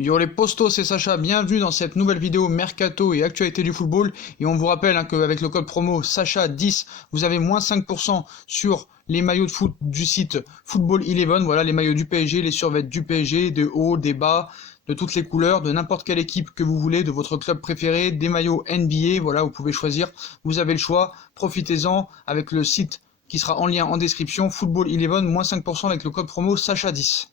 Yo les postos, c'est Sacha, bienvenue dans cette nouvelle vidéo Mercato et actualité du football. Et on vous rappelle qu'avec le code promo Sacha10, vous avez moins 5% sur les maillots de foot du site Football 11. Voilà, les maillots du PSG, les survêtements du PSG, des hauts, des bas, de toutes les couleurs, de n'importe quelle équipe que vous voulez, de votre club préféré, des maillots NBA, voilà, vous pouvez choisir, vous avez le choix, profitez-en avec le site qui sera en lien en description, Football 11, moins 5% avec le code promo Sacha10.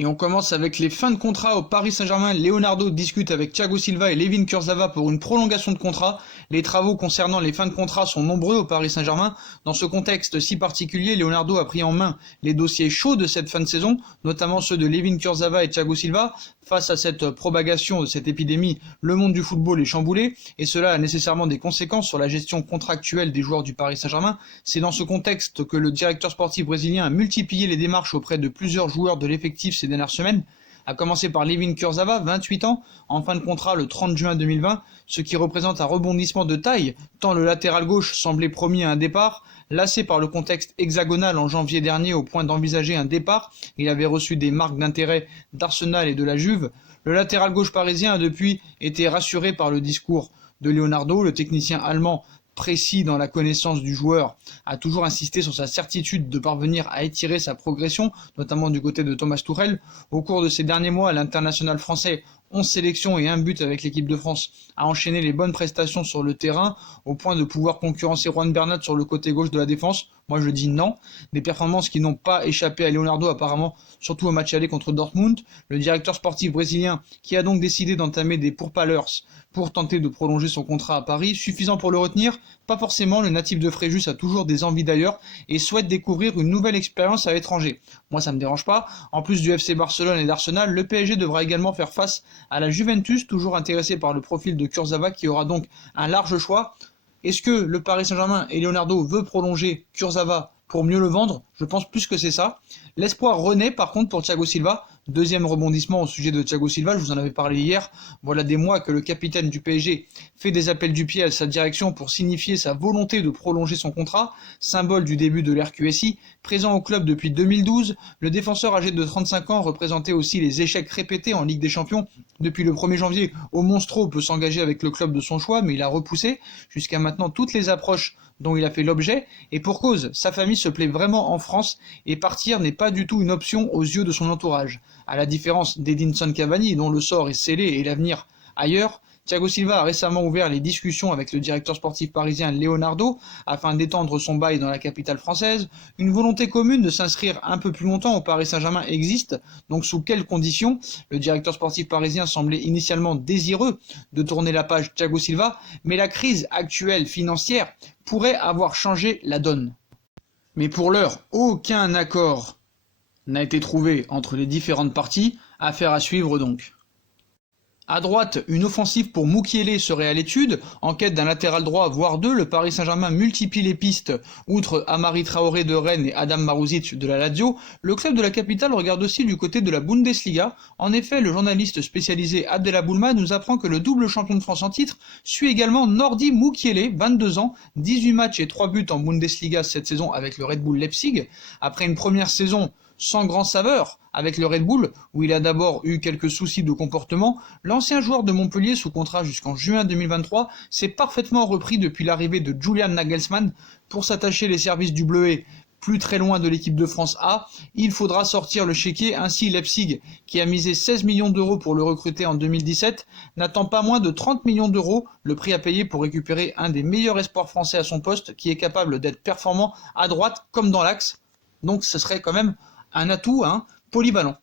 Et on commence avec les fins de contrat au Paris Saint-Germain. Leonardo discute avec Thiago Silva et Layvin Kurzawa pour une prolongation de contrat. Les travaux concernant les fins de contrat sont nombreux au Paris Saint-Germain. Dans ce contexte si particulier, Leonardo a pris en main les dossiers chauds de cette fin de saison, notamment ceux de Layvin Kurzawa et Thiago Silva. Face à cette propagation de cette épidémie, le monde du football est chamboulé et cela a nécessairement des conséquences sur la gestion contractuelle des joueurs du Paris Saint-Germain. C'est dans ce contexte que le directeur sportif brésilien a multiplié les démarches auprès de plusieurs joueurs de l'effectif ces dernières semaines, à commencer par Layvin Kurzawa, 28 ans, en fin de contrat le 30 juin 2020, ce qui représente un rebondissement de taille, tant le latéral gauche semblait promis à un départ. Lassé par le contexte hexagonal en janvier dernier au point d'envisager un départ, il avait reçu des marques d'intérêt d'Arsenal et de la Juve. Le latéral gauche parisien a depuis été rassuré par le discours de Leonardo, le technicien allemand précis dans la connaissance du joueur, a toujours insisté sur sa certitude de parvenir à étirer sa progression, notamment du côté de Thomas Tuchel. Au cours de ces derniers mois, l'international français, 11 sélections et 1 but avec l'équipe de France, a enchaîné les bonnes prestations sur le terrain, au point de pouvoir concurrencer Juan Bernat sur le côté gauche de la défense. Moi je dis non. Des performances qui n'ont pas échappé à Leonardo apparemment, surtout au match aller contre Dortmund. Le directeur sportif brésilien, qui a donc décidé d'entamer des pourparlers pour tenter de prolonger son contrat à Paris, suffisant pour le retenir? Pas forcément, le natif de Fréjus a toujours des envies d'ailleurs et souhaite découvrir une nouvelle expérience à l'étranger. Moi ça me dérange pas. En plus du FC Barcelone et d'Arsenal, le PSG devra également faire face à la Juventus, toujours intéressé par le profil de Kurzawa qui aura donc un large choix. Est-ce que le Paris Saint-Germain et Leonardo veut prolonger Kurzawa pour mieux le vendre? Je pense plus que c'est ça. L'espoir renaît par contre pour Thiago Silva. Deuxième rebondissement au sujet de Thiago Silva, je vous en avais parlé hier. Voilà des mois que le capitaine du PSG fait des appels du pied à sa direction pour signifier sa volonté de prolonger son contrat, symbole du début de l'ère QSI. Présent au club depuis 2012, le défenseur âgé de 35 ans représentait aussi les échecs répétés en Ligue des Champions. Depuis le 1er janvier, au Monstro peut s'engager avec le club de son choix, mais il a repoussé jusqu'à maintenant toutes les approches dont il a fait l'objet, et pour cause, sa famille se plaît vraiment en France et partir n'est pas du tout une option aux yeux de son entourage. À la différence d'Edinson Cavani, dont le sort est scellé et l'avenir ailleurs, Thiago Silva a récemment ouvert les discussions avec le directeur sportif parisien Leonardo afin d'étendre son bail dans la capitale française. Une volonté commune de s'inscrire un peu plus longtemps au Paris Saint-Germain existe, donc sous quelles conditions? Le directeur sportif parisien semblait initialement désireux de tourner la page Thiago Silva, mais la crise actuelle financière pourrait avoir changé la donne. Mais pour l'heure, aucun accord n'a été trouvé entre les différentes parties, affaire à suivre donc. À droite, une offensive pour Mukiele serait à l'étude. En quête d'un latéral droit, voire deux, le Paris Saint-Germain multiplie les pistes. Outre Amari Traoré de Rennes et Adam Maruzic de la Lazio, le club de la capitale regarde aussi du côté de la Bundesliga. En effet, le journaliste spécialisé Abdellah Boulma nous apprend que le double champion de France en titre suit également Nordi Mukiele, 22 ans, 18 matchs et 3 buts en Bundesliga cette saison avec le Red Bull Leipzig. Après une première saison sans grand saveur avec le Red Bull, où il a d'abord eu quelques soucis de comportement, l'ancien joueur de Montpellier sous contrat jusqu'en juin 2023 s'est parfaitement repris depuis l'arrivée de Julian Nagelsmann. Pour s'attacher les services du Bleuet plus très loin de l'équipe de France A, il faudra sortir le chéquier. Ainsi Leipzig, qui a misé 16 millions d'euros pour le recruter en 2017, n'attend pas moins de 30 millions d'euros, le prix à payer pour récupérer un des meilleurs espoirs français à son poste, qui est capable d'être performant à droite comme dans l'axe. Donc ce serait quand même un atout polyvalent.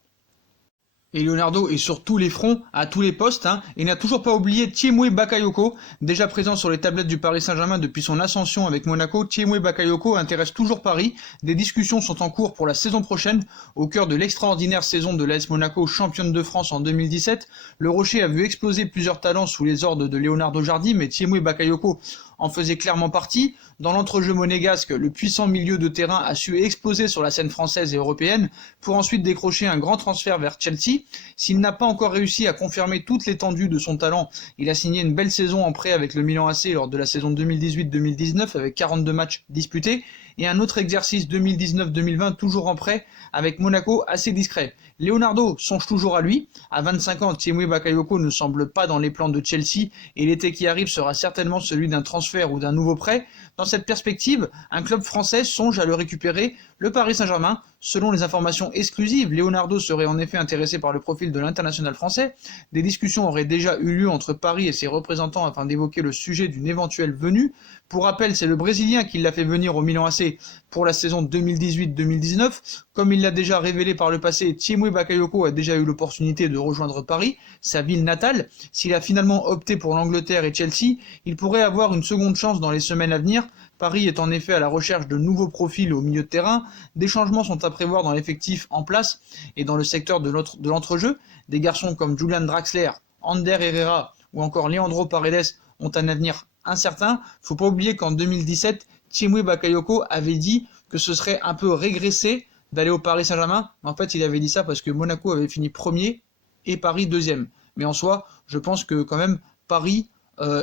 Et Leonardo est sur tous les fronts, à tous les postes, et n'a toujours pas oublié Thiemoué Bakayoko, déjà présent sur les tablettes du Paris Saint-Germain depuis son ascension avec Monaco. Thiemoué Bakayoko intéresse toujours Paris. Des discussions sont en cours pour la saison prochaine. Au cœur de l'extraordinaire saison de l'AS Monaco, championne de France en 2017, le Rocher a vu exploser plusieurs talents sous les ordres de Leonardo Jardim, mais Thiemoué Bakayoko en faisait clairement partie. Dans l'entrejeu monégasque, le puissant milieu de terrain a su exploser sur la scène française et européenne pour ensuite décrocher un grand transfert vers Chelsea. S'il n'a pas encore réussi à confirmer toute l'étendue de son talent, il a signé une belle saison en prêt avec le Milan AC lors de la saison 2018-2019 avec 42 matchs disputés et un autre exercice 2019-2020 toujours en prêt avec Monaco assez discret. Leonardo songe toujours à lui. À 25 ans, Tiémoué Bakayoko ne semble pas dans les plans de Chelsea et l'été qui arrive sera certainement celui d'un transfert ou d'un nouveau prêt. Dans cette perspective, un club français songe à le récupérer, le Paris Saint-Germain. Selon les informations exclusives, Leonardo serait en effet intéressé par le profil de l'international français. Des discussions auraient déjà eu lieu entre Paris et ses représentants afin d'évoquer le sujet d'une éventuelle venue. Pour rappel, c'est le Brésilien qui l'a fait venir au Milan AC pour la saison 2018-2019. Comme il l'a déjà révélé par le passé, Tiémoué Bakayoko a déjà eu l'opportunité de rejoindre Paris, sa ville natale. S'il a finalement opté pour l'Angleterre et Chelsea, il pourrait avoir une seconde chance dans les semaines à venir. Paris est en effet à la recherche de nouveaux profils au milieu de terrain. Des changements sont à prévoir dans l'effectif en place et dans le secteur de l'entrejeu. Des garçons comme Julian Draxler, Ander Herrera ou encore Leandro Paredes ont un avenir incertain. Faut pas oublier qu'en 2017, Tiémoué Bakayoko avait dit que ce serait un peu régressé d'aller au Paris Saint-Germain. En fait, il avait dit ça parce que Monaco avait fini premier et Paris deuxième. Mais en soi, je pense que quand même Paris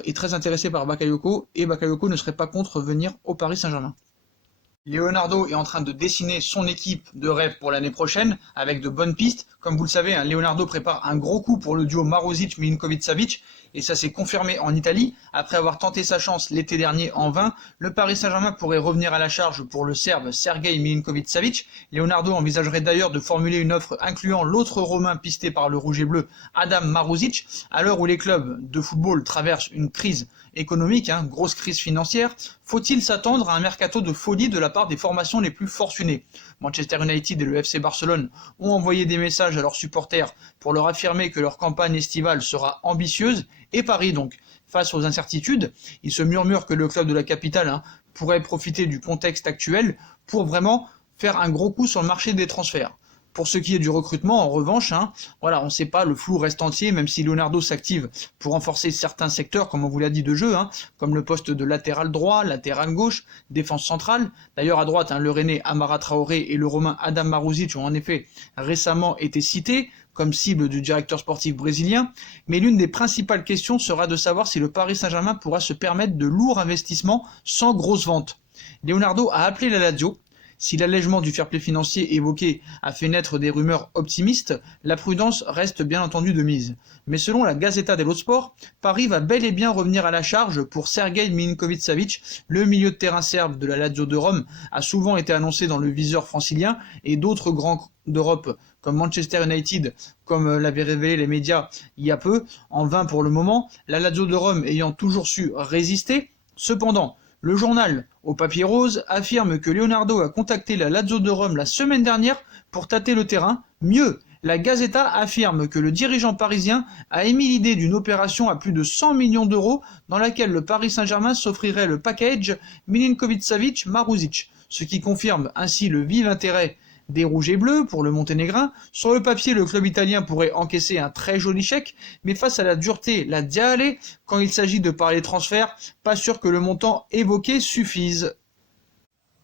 est très intéressé par Bakayoko et Bakayoko ne serait pas contre venir au Paris Saint-Germain. Leonardo est en train de dessiner son équipe de rêve pour l'année prochaine avec de bonnes pistes. Comme vous le savez, Leonardo prépare un gros coup pour le duo Maruzic-Milinkovic-Savic et ça s'est confirmé en Italie. Après avoir tenté sa chance l'été dernier en vain, le Paris Saint-Germain pourrait revenir à la charge pour le Serbe Sergej Milinkovic-Savic. Leonardo envisagerait d'ailleurs de formuler une offre incluant l'autre Romain pisté par le rouge et bleu, Adam Maruzic. À l'heure où les clubs de football traversent une crise économique, grosse crise financière, faut-il s'attendre à un mercato de folie de la part des formations les plus fortunées? Manchester United et le FC Barcelone ont envoyé des messages à leurs supporters pour leur affirmer que leur campagne estivale sera ambitieuse, et Paris donc. Face aux incertitudes, il se murmure que le club de la capitale pourrait profiter du contexte actuel pour vraiment faire un gros coup sur le marché des transferts. Pour ce qui est du recrutement, en revanche, on ne sait pas, le flou reste entier, même si Leonardo s'active pour renforcer certains secteurs, comme on vous l'a dit, de jeu, comme le poste de latéral droit, latéral gauche, défense centrale. D'ailleurs, à droite, le Rennais Amara Traoré et le Romain Adam Maruzic ont en effet récemment été cités comme cible du directeur sportif brésilien. Mais l'une des principales questions sera de savoir si le Paris Saint-Germain pourra se permettre de lourds investissements sans grosse vente. Leonardo a appelé la Lazio. Si l'allègement du fair play financier évoqué a fait naître des rumeurs optimistes, la prudence reste bien entendu de mise. Mais selon la Gazzetta dello Sport, Paris va bel et bien revenir à la charge pour Sergej Milinkovic-Savic. Le milieu de terrain serbe de la Lazio de Rome a souvent été annoncé dans le viseur francilien et d'autres grands d'Europe comme Manchester United, comme l'avaient révélé les médias il y a peu, en vain pour le moment, la Lazio de Rome ayant toujours su résister. Cependant, le journal au papier rose affirme que Leonardo a contacté la Lazio de Rome la semaine dernière pour tâter le terrain. Mieux, la Gazzetta affirme que le dirigeant parisien a émis l'idée d'une opération à plus de 100 millions d'euros dans laquelle le Paris Saint-Germain s'offrirait le package Milinkovic-Savic-Maruzic, ce qui confirme ainsi le vif intérêt des rouges et bleus pour le Monténégrin. Sur le papier, le club italien pourrait encaisser un très joli chèque, mais face à la dureté, la diale, quand il s'agit de parler transfert, pas sûr que le montant évoqué suffise.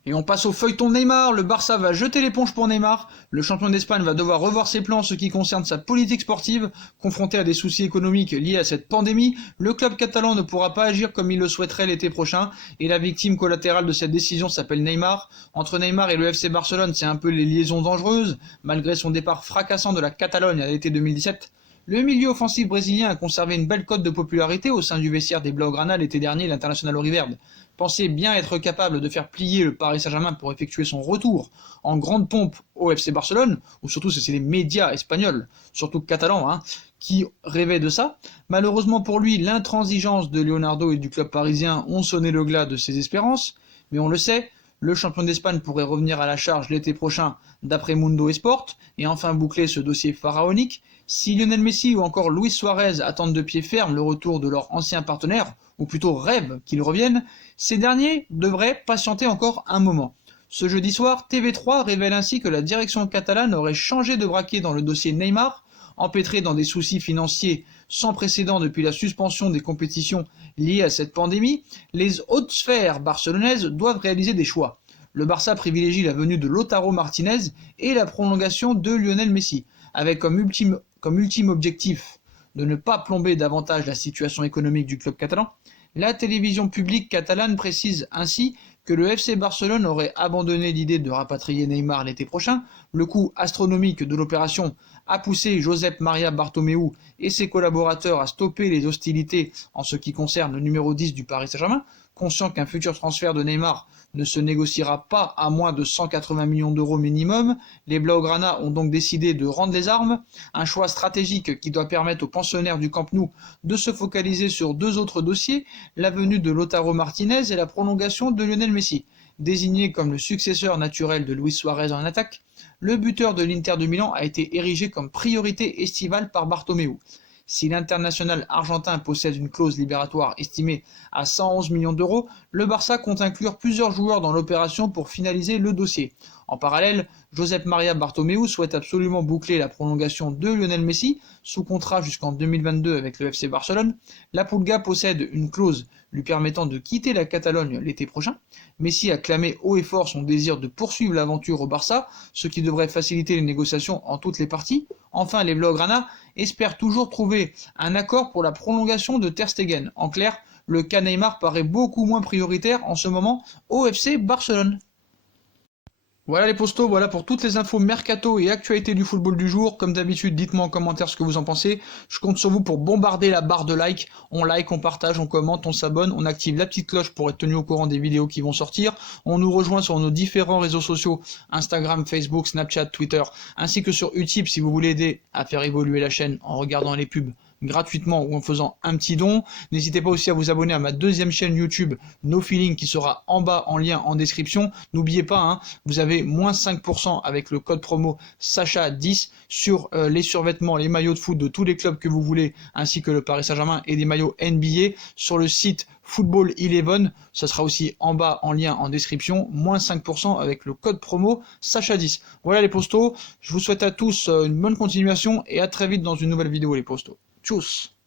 Et on passe au feuilleton Neymar. Le Barça va jeter l'éponge pour Neymar. Le champion d'Espagne va devoir revoir ses plans en ce qui concerne sa politique sportive. Confronté à des soucis économiques liés à cette pandémie, le club catalan ne pourra pas agir comme il le souhaiterait l'été prochain. Et la victime collatérale de cette décision s'appelle Neymar. Entre Neymar et le FC Barcelone, c'est un peu les liaisons dangereuses. Malgré son départ fracassant de la Catalogne à l'été 2017, le milieu offensif brésilien a conservé une belle cote de popularité au sein du vestiaire des Blaugrana l'été dernier. L'international auriverde pensait bien être capable de faire plier le Paris Saint-Germain pour effectuer son retour en grande pompe au FC Barcelone, ou surtout c'est les médias espagnols, surtout catalans, qui rêvaient de ça. Malheureusement pour lui, l'intransigeance de Leonardo et du club parisien ont sonné le glas de ses espérances, mais on le sait, le champion d'Espagne pourrait revenir à la charge l'été prochain d'après Mundo Esport et enfin boucler ce dossier pharaonique. Si Lionel Messi ou encore Luis Suarez attendent de pied ferme le retour de leur ancien partenaire, ou plutôt rêvent qu'ils reviennent, ces derniers devraient patienter encore un moment. Ce jeudi soir, TV3 révèle ainsi que la direction catalane aurait changé de braquet dans le dossier Neymar, empêtré dans des soucis financiers sans précédent depuis la suspension des compétitions liées à cette pandémie, les hautes sphères barcelonaises doivent réaliser des choix. Le Barça privilégie la venue de Lautaro Martinez et la prolongation de Lionel Messi, avec comme ultime objectif de ne pas plomber davantage la situation économique du club catalan. La télévision publique catalane précise ainsi que le FC Barcelone aurait abandonné l'idée de rapatrier Neymar l'été prochain. Le coût astronomique de l'opération a poussé Josep Maria Bartomeu et ses collaborateurs à stopper les hostilités en ce qui concerne le numéro 10 du Paris Saint-Germain, conscient qu'un futur transfert de Neymar ne se négociera pas à moins de 180 millions d'euros minimum. Les Blaugrana ont donc décidé de rendre les armes, un choix stratégique qui doit permettre aux pensionnaires du Camp Nou de se focaliser sur deux autres dossiers, la venue de Lautaro Martinez et la prolongation de Lionel Messi. Désigné comme le successeur naturel de Luis Suarez en attaque, le buteur de l'Inter de Milan a été érigé comme priorité estivale par Bartomeu. Si l'international argentin possède une clause libératoire estimée à 111 millions d'euros, le Barça compte inclure plusieurs joueurs dans l'opération pour finaliser le dossier. En parallèle, Josep Maria Bartomeu souhaite absolument boucler la prolongation de Lionel Messi, sous contrat jusqu'en 2022 avec le FC Barcelone. La Pulga possède une clause lui permettant de quitter la Catalogne l'été prochain. Messi a clamé haut et fort son désir de poursuivre l'aventure au Barça, ce qui devrait faciliter les négociations en toutes les parties. Enfin, les Blaugrana espèrent toujours trouver un accord pour la prolongation de Ter Stegen. En clair, le cas Neymar paraît beaucoup moins prioritaire en ce moment au FC Barcelone. Voilà les postos, voilà pour toutes les infos mercato et actualités du football du jour. Comme d'habitude, dites-moi en commentaire ce que vous en pensez. Je compte sur vous pour bombarder la barre de like. On like, on partage, on commente, on s'abonne, on active la petite cloche pour être tenu au courant des vidéos qui vont sortir. On nous rejoint sur nos différents réseaux sociaux, Instagram, Facebook, Snapchat, Twitter, ainsi que sur Utip si vous voulez aider à faire évoluer la chaîne en regardant les pubs gratuitement ou en faisant un petit don. N'hésitez pas aussi à vous abonner à ma deuxième chaîne YouTube No Feeling qui sera en bas en lien en description. N'oubliez pas, vous avez moins 5% avec le code promo Sacha10 sur les survêtements, les maillots de foot de tous les clubs que vous voulez, ainsi que le Paris Saint-Germain et des maillots NBA sur le site Football 11. Ça sera aussi en bas en lien en description, moins 5% avec le code promo Sacha10. Voilà les postos, je vous souhaite à tous une bonne continuation et à très vite dans une nouvelle vidéo les postos. Tchuss.